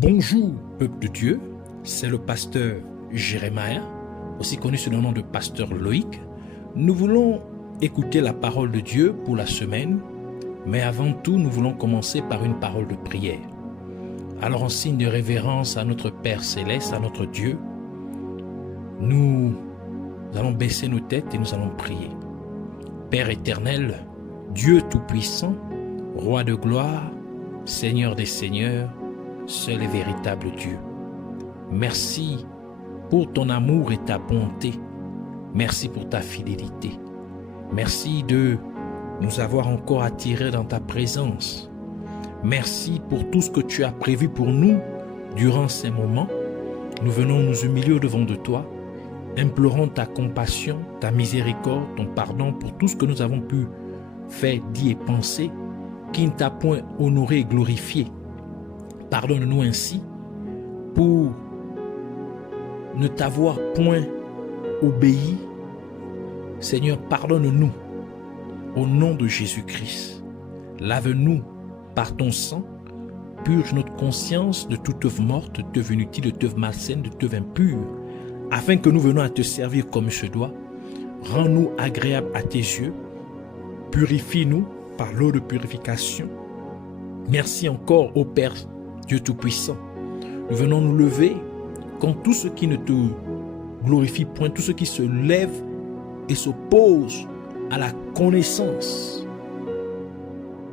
Bonjour, peuple de Dieu, c'est le pasteur Jérémia, aussi connu sous le nom de pasteur Loïc. Nous voulons écouter la parole de Dieu pour la semaine, mais avant tout, nous voulons commencer par une parole de prière. Alors, en signe de révérence à notre Père Céleste, à notre Dieu, nous allons baisser nos têtes et nous allons prier. Père éternel, Dieu tout-puissant, Roi de gloire, Seigneur des seigneurs, seul et véritable Dieu. Merci pour ton amour et ta bonté. Merci pour ta fidélité. Merci de nous avoir encore attirés dans ta présence. Merci pour tout ce que tu as prévu pour nous durant ces moments. Nous venons nous humilier devant de toi, implorant ta compassion, ta miséricorde, ton pardon pour tout ce que nous avons pu faire, dire et penser qui ne t'a point honoré et glorifié. Pardonne-nous ainsi pour ne t'avoir point obéi. Seigneur, pardonne-nous au nom de Jésus-Christ. Lave-nous par ton sang, purge notre conscience de toute œuvre morte, de toute œuvre inutile, de toute œuvre malsaine, de toute œuvre impure, afin que nous venons à te servir comme se doit. Rends-nous agréables à tes yeux, purifie-nous par l'eau de purification. Merci encore au Père Dieu Tout-Puissant. Nous venons nous lever contre tout ce qui ne te glorifie point, tout ce qui se lève et s'oppose à la connaissance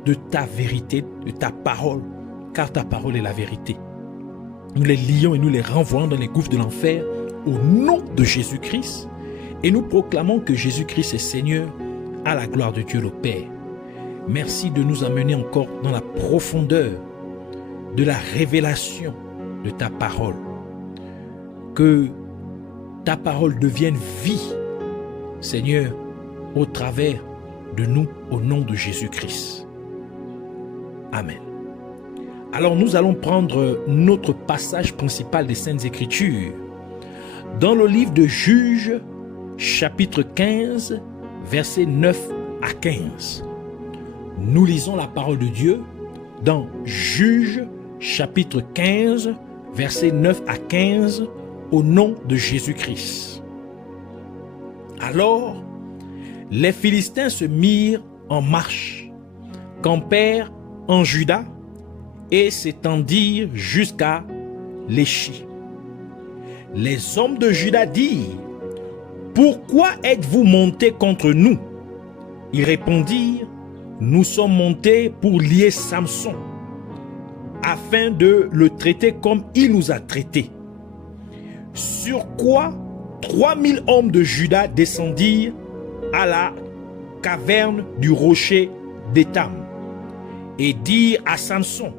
de ta vérité, de ta parole, car ta parole est la vérité. Nous les lions et nous les renvoyons dans les gouffres de l'enfer au nom de Jésus-Christ et nous proclamons que Jésus-Christ est Seigneur à la gloire de Dieu le Père. Merci de nous amener encore dans la profondeur de la révélation de ta parole. Que ta parole devienne vie, Seigneur, au travers de nous, au nom de Jésus-Christ. Amen. Alors nous allons prendre notre passage principal des Saintes Écritures dans le livre de Juges, chapitre 15, versets 9 à 15. Nous lisons la parole de Dieu dans Juges, chapitre 15, versets 9 à 15, au nom de Jésus-Christ. Alors, les Philistins se mirent en marche, campèrent en Juda et s'étendirent jusqu'à l'Échi. Les hommes de Juda dirent: pourquoi êtes-vous montés contre nous? Ils répondirent: nous sommes montés pour lier Samson, afin de le traiter comme il nous a traités. Sur quoi 3000 hommes de Juda descendirent à la caverne du rocher d'Étam et dirent à Samson: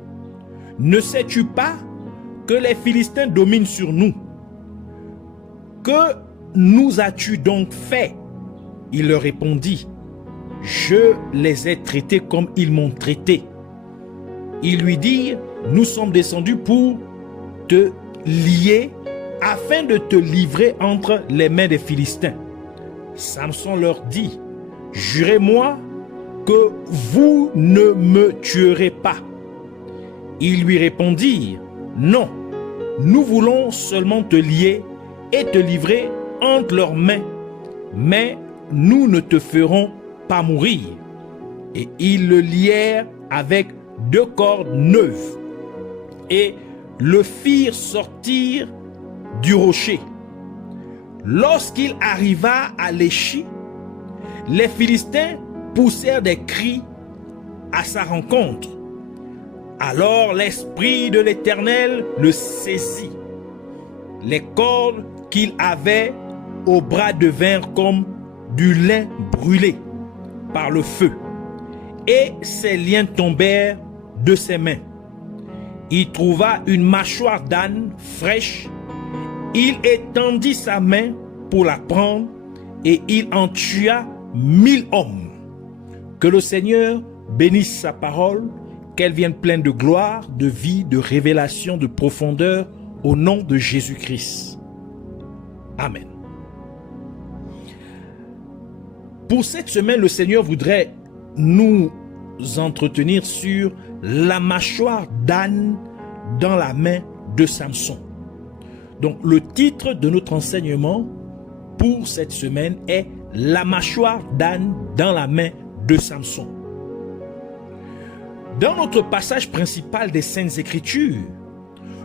ne sais-tu pas que les Philistins dominent sur nous? Que nous as-tu donc fait? Il leur répondit: je les ai traités comme ils m'ont traité. Ils lui dirent: nous sommes descendus pour te lier afin de te livrer entre les mains des Philistins. Samson leur dit: jurez-moi que vous ne me tuerez pas. Ils lui répondirent: non, nous voulons seulement te lier et te livrer entre leurs mains, mais nous ne te ferons pas mourir. Et ils le lièrent avec 2 cordes neuves et le firent sortir du rocher. Lorsqu'il arriva à l'Échi, les Philistins poussèrent des cris à sa rencontre. Alors l'Esprit de l'Éternel le saisit. Les cordes qu'il avait au bras devinrent comme du lin brûlé par le feu, et ses liens tombèrent de ses mains. Il trouva une mâchoire d'âne fraîche, il étendit sa main pour la prendre, et il en tua 1000 hommes. Que le Seigneur bénisse sa parole, qu'elle vienne pleine de gloire, de vie, de révélation, de profondeur, au nom de Jésus-Christ. Amen. Pour cette semaine, le Seigneur voudrait nous entretenir sur la mâchoire d'âne dans la main de Samson. Donc le titre de notre enseignement pour cette semaine est la mâchoire d'âne dans la main de Samson. Dans notre passage principal des Saintes Écritures,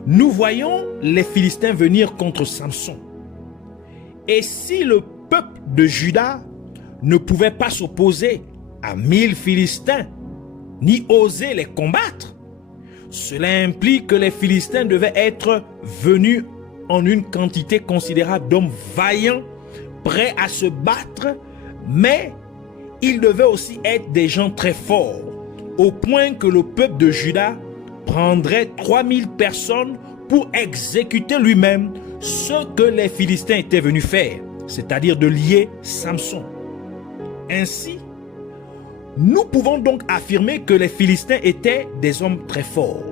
nous voyons les Philistins venir contre Samson. Et si le peuple de Juda ne pouvait pas s'opposer à 1000 Philistins, ni oser les combattre, cela implique que les Philistins devaient être venus en une quantité considérable d'hommes vaillants, prêts à se battre, mais ils devaient aussi être des gens très forts, au point que le peuple de Juda prendrait 3000 personnes pour exécuter lui-même ce que les Philistins étaient venus faire, c'est-à-dire de lier Samson. Ainsi, nous pouvons donc affirmer que les Philistins étaient des hommes très forts.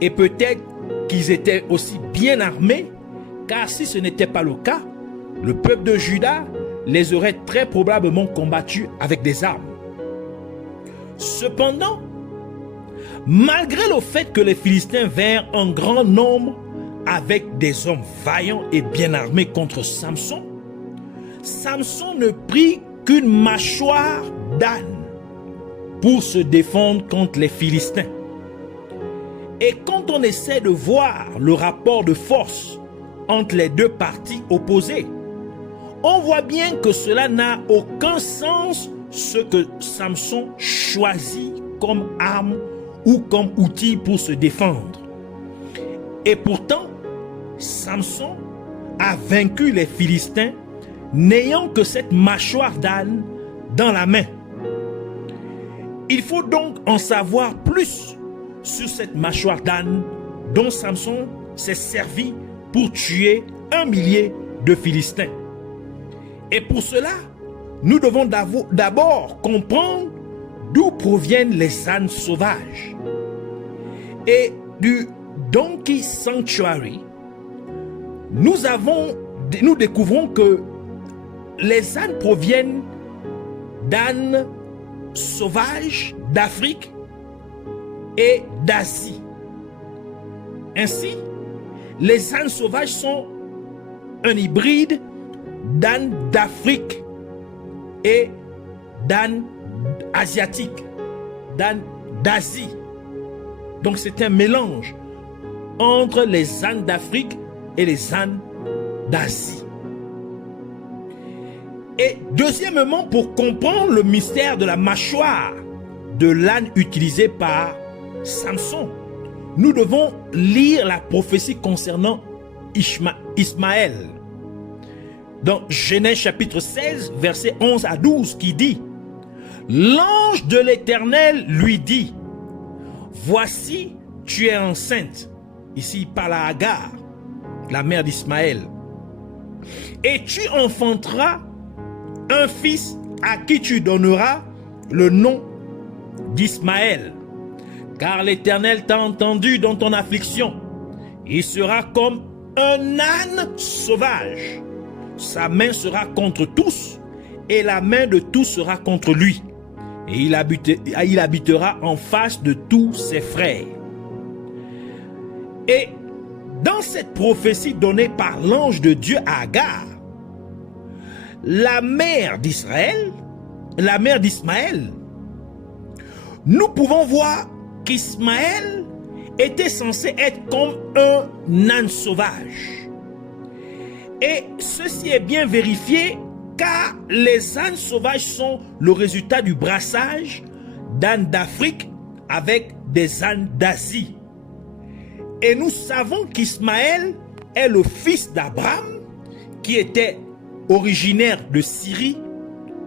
Et peut-être qu'ils étaient aussi bien armés, car si ce n'était pas le cas, le peuple de Juda les aurait très probablement combattus avec des armes. Cependant, malgré le fait que les Philistins vinrent en grand nombre avec des hommes vaillants et bien armés contre Samson, Samson ne prit qu'une mâchoire d'âne pour se défendre contre les Philistins. Et quand on essaie de voir le rapport de force entre les deux parties opposées, on voit bien que cela n'a aucun sens ce que Samson choisit comme arme ou comme outil pour se défendre. Et pourtant, Samson a vaincu les Philistins n'ayant que cette mâchoire d'âne dans la main. Il faut donc en savoir plus sur cette mâchoire d'âne dont Samson s'est servi pour tuer 1 millier de Philistins. Et pour cela, nous devons d'abord comprendre d'où proviennent les ânes sauvages. Et du Donkey Sanctuary, nous découvrons que les ânes proviennent d'ânes sauvages d'Afrique et d'Asie. Ainsi, les ânes sauvages sont un hybride d'ânes d'Afrique et d'ânes asiatiques, d'ânes d'Asie. Donc c'est un mélange entre les ânes d'Afrique et les ânes d'Asie. Et deuxièmement, pour comprendre le mystère de la mâchoire de l'âne utilisé par Samson, nous devons lire la prophétie concernant Ismaël. Dans Genèse chapitre 16, versets 11 à 12, qui dit: l'ange de l'Éternel lui dit: voici, tu es enceinte. Ici, il parle à Agar, la mère d'Ismaël. Et tu enfanteras un fils à qui tu donneras le nom d'Ismaël. Car l'Éternel t'a entendu dans ton affliction. Il sera comme un âne sauvage. Sa main sera contre tous, et la main de tous sera contre lui. Et il habitera en face de tous ses frères. Et dans cette prophétie donnée par l'ange de Dieu à Agar, la mère d'Israël, la mère d'Ismaël, nous pouvons voir qu'Ismaël était censé être comme un âne sauvage. Et ceci est bien vérifié car les ânes sauvages sont le résultat du brassage d'ânes d'Afrique avec des ânes d'Asie. Et nous savons qu'Ismaël est le fils d'Abraham qui était originaire de Syrie,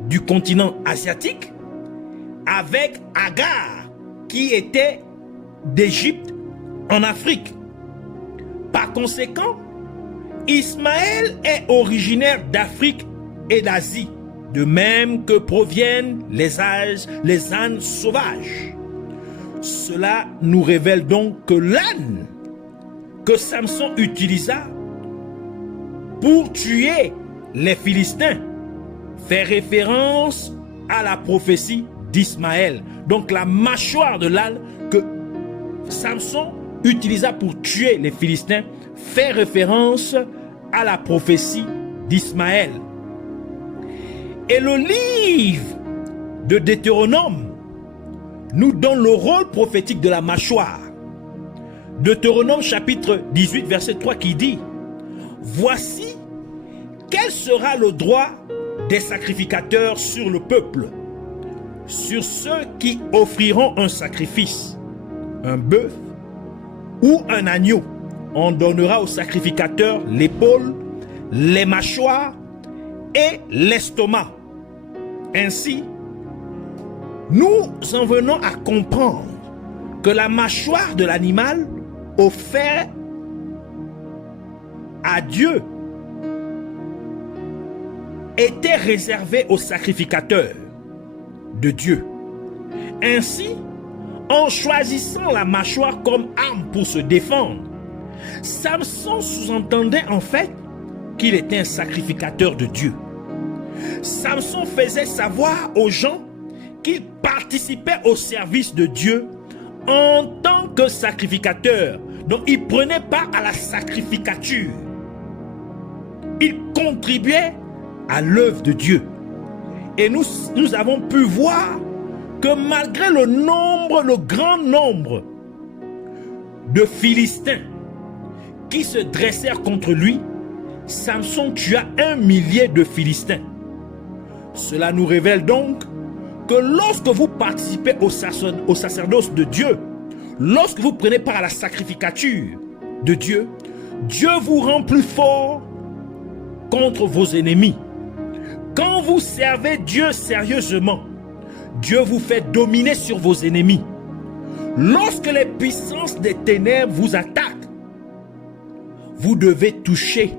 du continent asiatique, avec Agar qui était d'Égypte en Afrique. Par conséquent, Ismaël est originaire d'Afrique et d'Asie, de même que proviennent les ânes sauvages. Cela nous révèle donc que l'âne que Samson utilisa pour tuer les Philistins fait référence à la prophétie d'Ismaël. Donc la mâchoire de l'âne que Samson utilisa pour tuer les Philistins fait référence à la prophétie d'Ismaël. Et le livre de Deutéronome nous donne le rôle prophétique de la mâchoire. Deutéronome chapitre 18 verset 3 qui dit: voici quel sera le droit des sacrificateurs sur le peuple, sur ceux qui offriront un sacrifice, un bœuf ou un agneau. On donnera au sacrificateur l'épaule, les mâchoires et l'estomac. Ainsi, nous en venons à comprendre que la mâchoire de l'animal offert à Dieu était réservée aux sacrificateurs de Dieu. Ainsi, en choisissant la mâchoire comme arme pour se défendre, Samson sous-entendait en fait qu'il était un sacrificateur de Dieu. Samson faisait savoir aux gens qu'il participait au service de Dieu en tant que sacrificateur. Donc il prenait part à la sacrificature. Il contribuait à l'œuvre de Dieu. Et nous avons pu voir que malgré le grand nombre de Philistins qui se dressèrent contre lui, Samson tua 1 millier de Philistins. Cela nous révèle donc que lorsque vous participez au sacerdoce de Dieu, lorsque vous prenez part à la sacrificature de Dieu, Dieu vous rend plus fort contre vos ennemis. Quand vous servez Dieu sérieusement, Dieu vous fait dominer sur vos ennemis. Lorsque les puissances des ténèbres vous attaquent, vous devez toucher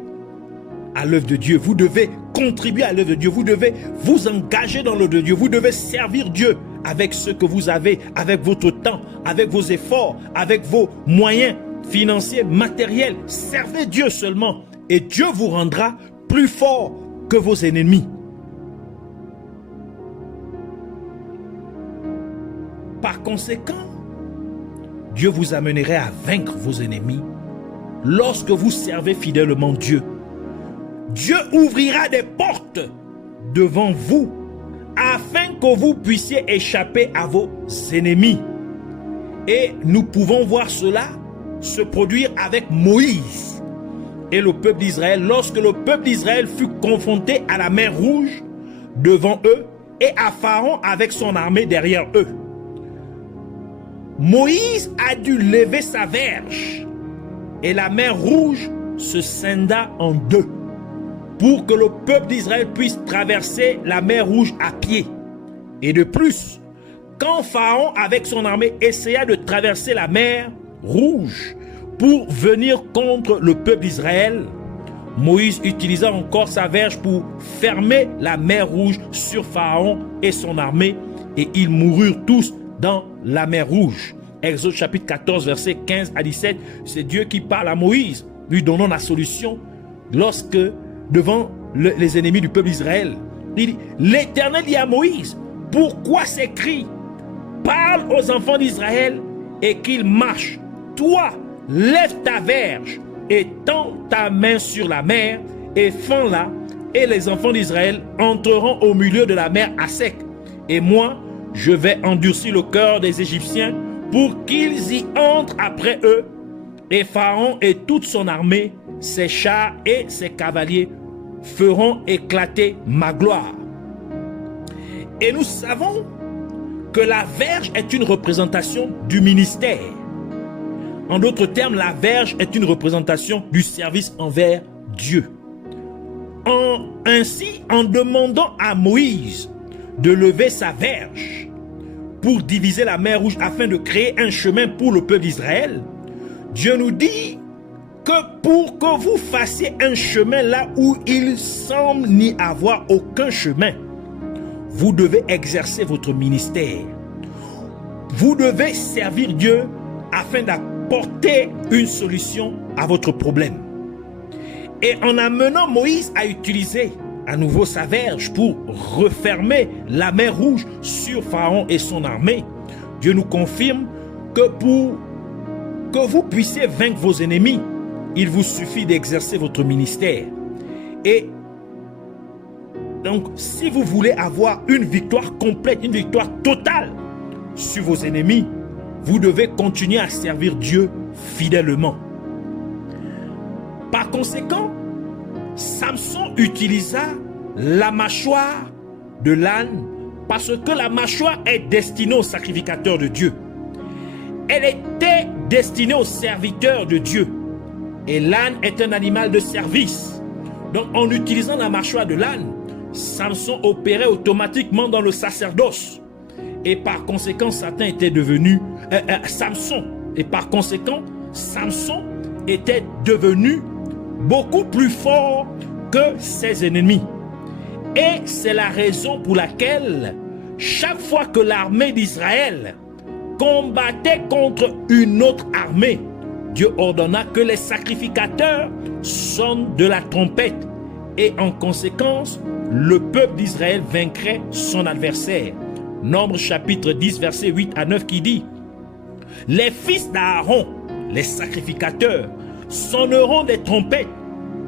à l'œuvre de Dieu. Vous devez contribuer à l'œuvre de Dieu. Vous devez vous engager dans l'œuvre de Dieu. Vous devez servir Dieu avec ce que vous avez, avec votre temps, avec vos efforts, avec vos moyens financiers, matériels. Servez Dieu seulement et Dieu vous rendra plus fort que vos ennemis. Par conséquent, Dieu vous amènerait à vaincre vos ennemis lorsque vous servez fidèlement Dieu. Dieu ouvrira des portes devant vous afin que vous puissiez échapper à vos ennemis. Et nous pouvons voir cela se produire avec Moïse et le peuple d'Israël lorsque le peuple d'Israël fut confronté à la mer Rouge devant eux et à Pharaon avec son armée derrière eux. Moïse a dû lever sa verge et la mer Rouge se scinda en deux pour que le peuple d'Israël puisse traverser la mer Rouge à pied. Et de plus, quand Pharaon avec son armée essaya de traverser la mer Rouge pour venir contre le peuple d'Israël, Moïse utilisa encore sa verge pour fermer la mer Rouge sur Pharaon et son armée, et ils moururent tous dans la mer Rouge. Exode chapitre 14, versets 15 à 17, c'est Dieu qui parle à Moïse, lui donnant la solution lorsque, devant les ennemis du peuple d'Israël, il dit, l'Éternel dit à Moïse, pourquoi ces cris? Parle aux enfants d'Israël et qu'ils marchent. Toi, lève ta verge et tends ta main sur la mer et fends-la, et les enfants d'Israël entreront au milieu de la mer à sec. Et moi, je vais endurcir le cœur des Égyptiens pour qu'ils y entrent après eux. Et Pharaon et toute son armée, ses chars et ses cavaliers feront éclater ma gloire. Et nous savons que la verge est une représentation du ministère. En d'autres termes, la verge est une représentation du service envers Dieu. Ainsi, en demandant à Moïse de lever sa verge pour diviser la mer Rouge afin de créer un chemin pour le peuple d'Israël, Dieu nous dit que pour que vous fassiez un chemin là où il semble n'y avoir aucun chemin, vous devez exercer votre ministère. Vous devez servir Dieu afin d'apporter une solution à votre problème. Et en amenant Moïse à utiliser à nouveau sa verge pour refermer la mer Rouge sur Pharaon et son armée, Dieu nous confirme que pour que vous puissiez vaincre vos ennemis, il vous suffit d'exercer votre ministère. Et donc, si vous voulez avoir une victoire complète, une victoire totale sur vos ennemis, vous devez continuer à servir Dieu fidèlement. Par conséquent, Samson utilisa la mâchoire de l'âne parce que la mâchoire est destinée au sacrificateur de Dieu. Elle était destinée au serviteur de Dieu. Et l'âne est un animal de service. Donc en utilisant la mâchoire de l'âne, Samson opérait automatiquement dans le sacerdoce. Et par conséquent, Samson était devenu beaucoup plus fort que ses ennemis. Et c'est la raison pour laquelle chaque fois que l'armée d'Israël combattait contre une autre armée, Dieu ordonna que les sacrificateurs sonnent de la trompette. Et en conséquence, le peuple d'Israël vaincrait son adversaire. Nombre chapitre 10, verset 8 à 9 qui dit: les fils d'Aaron, les sacrificateurs, sonneront des trompettes.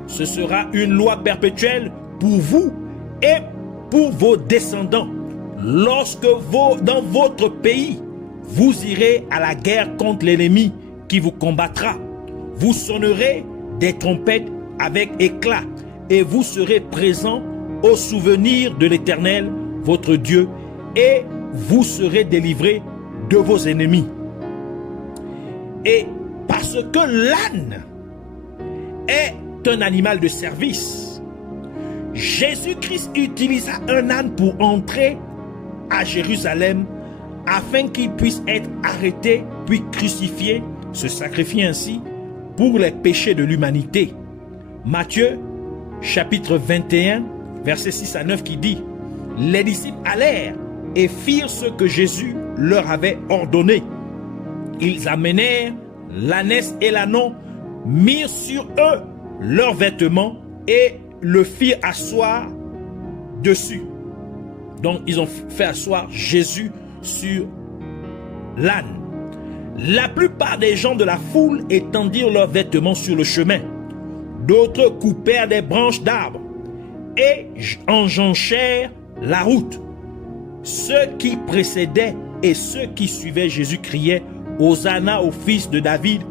Ce sera une loi perpétuelle pour vous et pour vos descendants. Lorsque dans votre pays, vous irez à la guerre contre l'ennemi qui vous combattra. Vous sonnerez des trompettes avec éclat et vous serez présents au souvenir de l'Éternel, votre Dieu, et vous serez délivrés de vos ennemis. Et parce que l'âne est un animal de service, Jésus-Christ utilisa un âne pour entrer à Jérusalem afin qu'il puisse être arrêté puis crucifié, se sacrifier ainsi pour les péchés de l'humanité. Matthieu chapitre 21 verset 6 à 9 qui dit: les disciples allèrent et firent ce que Jésus leur avait ordonné. Ils amenèrent l'ânesse et l'ânon, mirent sur eux leurs vêtements et le firent asseoir dessus. Donc ils ont fait asseoir Jésus sur l'âne. La plupart des gens de la foule étendirent leurs vêtements sur le chemin. D'autres coupèrent des branches d'arbres et enjonchèrent la route. Ceux qui précédaient et ceux qui suivaient Jésus criaient: Hosanna au fils de David,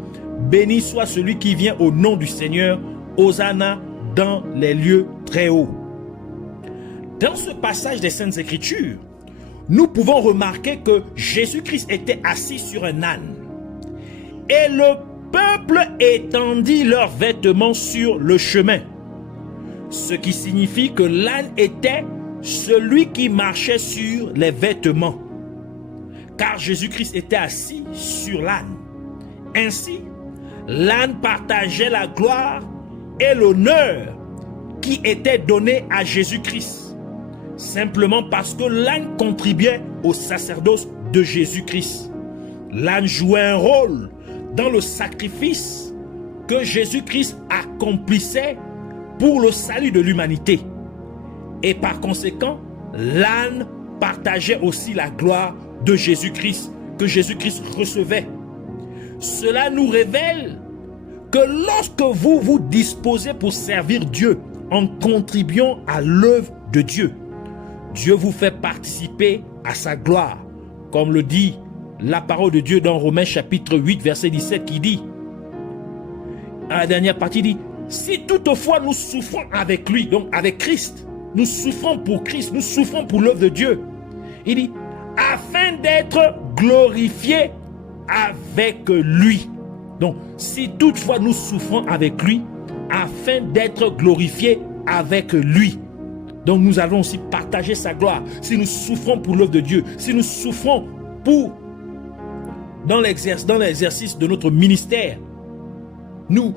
béni soit celui qui vient au nom du Seigneur, Hosanna dans les lieux très hauts. Dans ce passage des Saintes Écritures, nous pouvons remarquer que Jésus-Christ était assis sur un âne. Et le peuple étendit leurs vêtements sur le chemin. Ce qui signifie que l'âne était celui qui marchait sur les vêtements. Car Jésus-Christ était assis sur l'âne. Ainsi, l'âne partageait la gloire et l'honneur qui était donné à Jésus-Christ. Simplement parce que l'âne contribuait au sacerdoce de Jésus-Christ. L'âne jouait un rôle dans le sacrifice que Jésus-Christ accomplissait pour le salut de l'humanité. Et par conséquent, l'âne partageait aussi la gloire de Jésus-Christ que Jésus-Christ recevait. Cela nous révèle que lorsque vous vous disposez pour servir Dieu en contribuant à l'œuvre de Dieu, Dieu vous fait participer à sa gloire, comme le dit la parole de Dieu dans Romains chapitre 8 verset 17 qui dit, à la dernière partie dit: si toutefois nous souffrons avec lui, donc avec Christ, nous souffrons pour Christ, nous souffrons pour l'œuvre de Dieu, il dit afin d'être glorifiés avec lui. Donc si toutefois nous souffrons avec lui, afin d'être glorifiés avec lui. Donc nous allons aussi partager sa gloire. Si nous souffrons pour l'œuvre de Dieu, si nous souffrons dans l'exercice de notre ministère, nous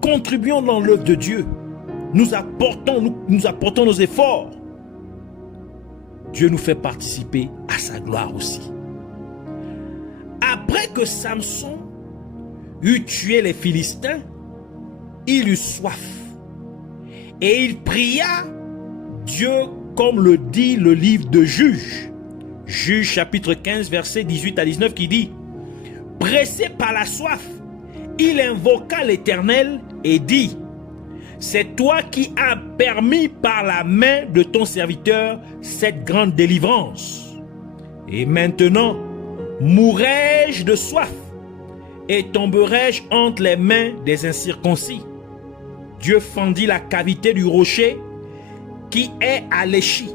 contribuons dans l'œuvre de Dieu. Nous apportons nos efforts. Dieu nous fait participer à sa gloire aussi. Après que Samson eut tué les Philistins, il eut soif. Et il pria Dieu comme le dit le livre de Juges. Juges chapitre 15 verset 18 à 19 qui dit: pressé par la soif, il invoqua l'Éternel et dit, c'est toi qui as permis par la main de ton serviteur cette grande délivrance. Et maintenant, mourrai-je de soif et tomberai-je entre les mains des incirconcis? Dieu fendit la cavité du rocher qui est à l'échi,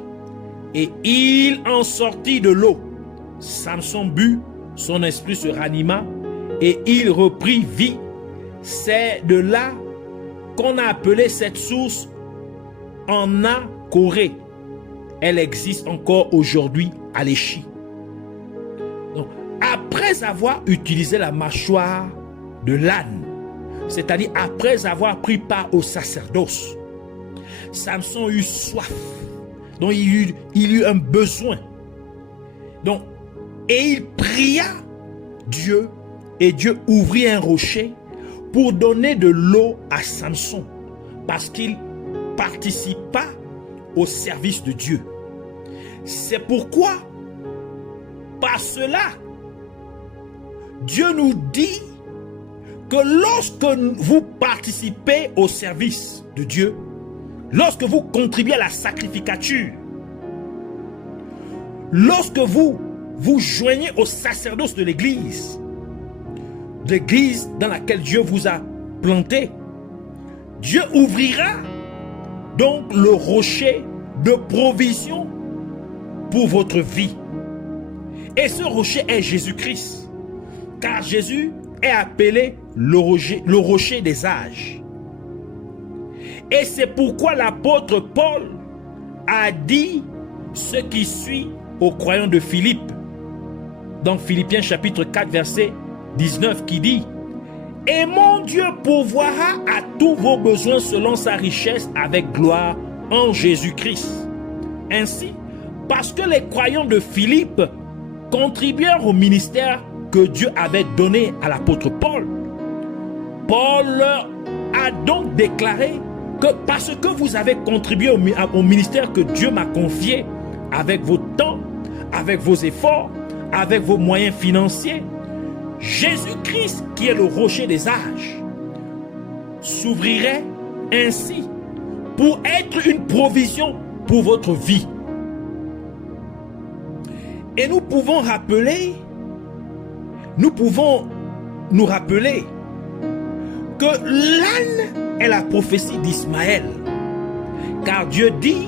et il en sortit de l'eau. Samson but, son esprit se ranima, et il reprit vie. C'est de là qu'on a appelé cette source Anna-Koré. Elle existe encore aujourd'hui à l'échi. Donc, après avoir utilisé la mâchoire de l'âne, c'est-à-dire après avoir pris part au sacerdoce, Samson eut soif. Donc il eut un besoin. Donc, et il pria Dieu, et Dieu ouvrit un rocher pour donner de l'eau à Samson, parce qu'il participa au service de Dieu. C'est pourquoi, par cela, Dieu nous dit que lorsque vous participez au service de Dieu, lorsque vous contribuez à la sacrificature, lorsque vous vous joignez au sacerdoce de l'église dans laquelle Dieu vous a planté, Dieu ouvrira donc le rocher de provision pour votre vie. Et ce rocher est Jésus-Christ, car Jésus est appelé le rocher des âges. Et c'est pourquoi l'apôtre Paul a dit ce qui suit aux croyants de Philippe, dans Philippiens chapitre 4 verset 19, qui dit: et mon Dieu pourvoira à tous vos besoins selon sa richesse avec gloire en Jésus-Christ. Ainsi, parce que les croyants de Philippe contribuèrent au ministère que Dieu avait donné à l'apôtre Paul, Paul leur a donc déclaré que parce que vous avez contribué au ministère que Dieu m'a confié, avec votre temps, avec vos efforts, avec vos moyens financiers, Jésus-Christ, qui est le rocher des âges, s'ouvrirait ainsi pour être une provision pour votre vie. Et nous pouvons nous rappeler que l'âne est la prophétie d'Ismaël, car Dieu dit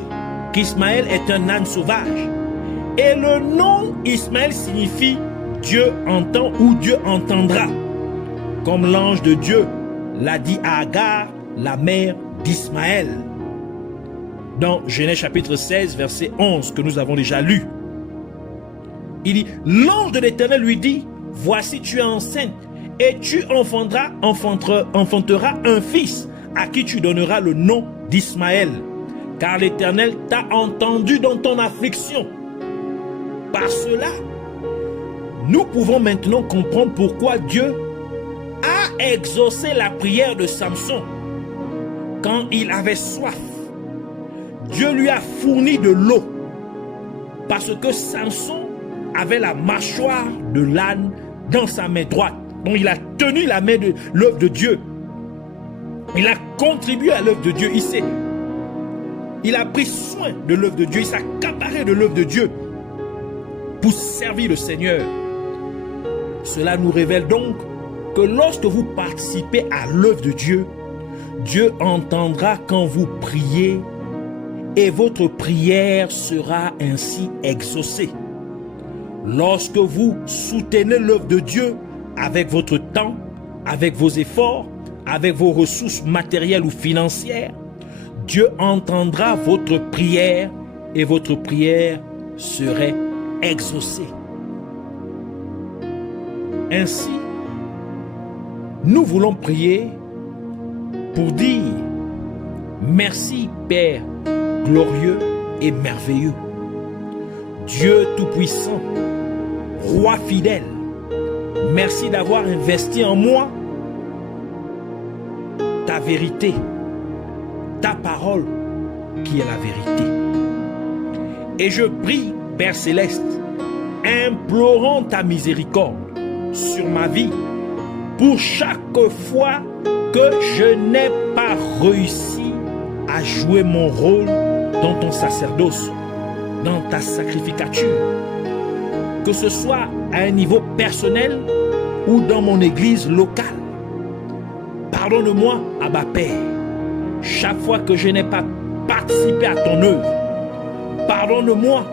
qu'Ismaël est un âne sauvage, et le nom Ismaël signifie Dieu entend ou Dieu entendra, comme l'ange de Dieu l'a dit à Agar, la mère d'Ismaël, dans Genèse chapitre 16 verset 11 que nous avons déjà lu. Il dit, l'ange de l'Éternel lui dit, voici tu es enceinte et tu enfanteras un fils à qui tu donneras le nom d'Ismaël, car l'Éternel t'a entendu dans ton affliction. Par cela, nous pouvons maintenant comprendre pourquoi Dieu a exaucé la prière de Samson. Quand il avait soif, Dieu lui a fourni de l'eau, parce que Samson avait la mâchoire de l'âne dans sa main droite. Donc il a tenu la main de l'œuvre de Dieu. Il a contribué à l'œuvre de Dieu. Il a pris soin de l'œuvre de Dieu. Il s'est accaparé de l'œuvre de Dieu pour servir le Seigneur. Cela nous révèle donc que lorsque vous participez à l'œuvre de Dieu, Dieu entendra quand vous priez et votre prière sera ainsi exaucée. Lorsque vous soutenez l'œuvre de Dieu avec votre temps, avec vos efforts, avec vos ressources matérielles ou financières, Dieu entendra votre prière et votre prière serait exaucée. Ainsi, nous voulons prier pour dire merci Père glorieux et merveilleux, Dieu tout-puissant, Roi fidèle, merci d'avoir investi en moi ta vérité, ta parole qui est la vérité. Et je prie, Père Céleste, implorant ta miséricorde, sur ma vie pour chaque fois que je n'ai pas réussi à jouer mon rôle dans ton sacerdoce, dans ta sacrificature, que ce soit à un niveau personnel ou dans mon église locale. Pardonne-moi, Abba Père, chaque fois que je n'ai pas participé à ton œuvre. Pardonne-moi,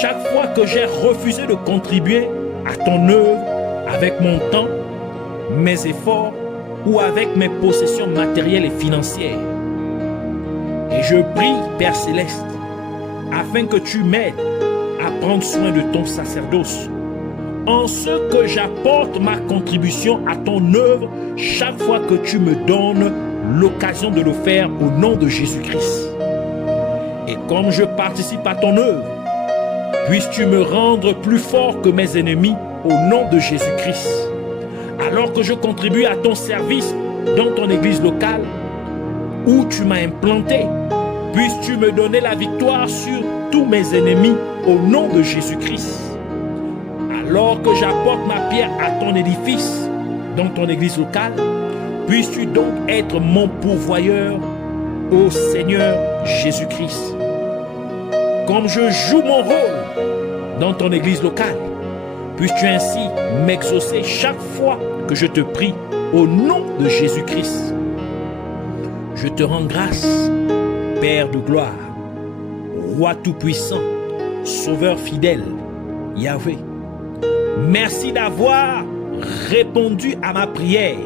chaque fois que j'ai refusé de contribuer à ton œuvre avec mon temps, mes efforts ou avec mes possessions matérielles et financières. Et je prie, Père Céleste, afin que tu m'aides à prendre soin de ton sacerdoce, en ce que j'apporte ma contribution à ton œuvre chaque fois que tu me donnes l'occasion de le faire au nom de Jésus-Christ. Et comme je participe à ton œuvre, puisses-tu me rendre plus fort que mes ennemis au nom de Jésus-Christ. Alors que je contribue à ton service dans ton église locale, où tu m'as implanté, puisses-tu me donner la victoire sur tous mes ennemis au nom de Jésus-Christ. Alors que j'apporte ma pierre à ton édifice dans ton église locale, puisses-tu donc être mon pourvoyeur au Seigneur Jésus-Christ. Comme je joue mon rôle dans ton église locale, puisses-tu ainsi m'exaucer chaque fois que je te prie au nom de Jésus-Christ. Je te rends grâce, Père de gloire, Roi tout-puissant, Sauveur fidèle, Yahvé. Merci d'avoir répondu à ma prière.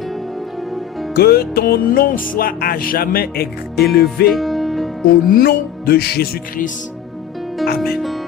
Que ton nom soit à jamais élevé au nom de Jésus-Christ. Amen.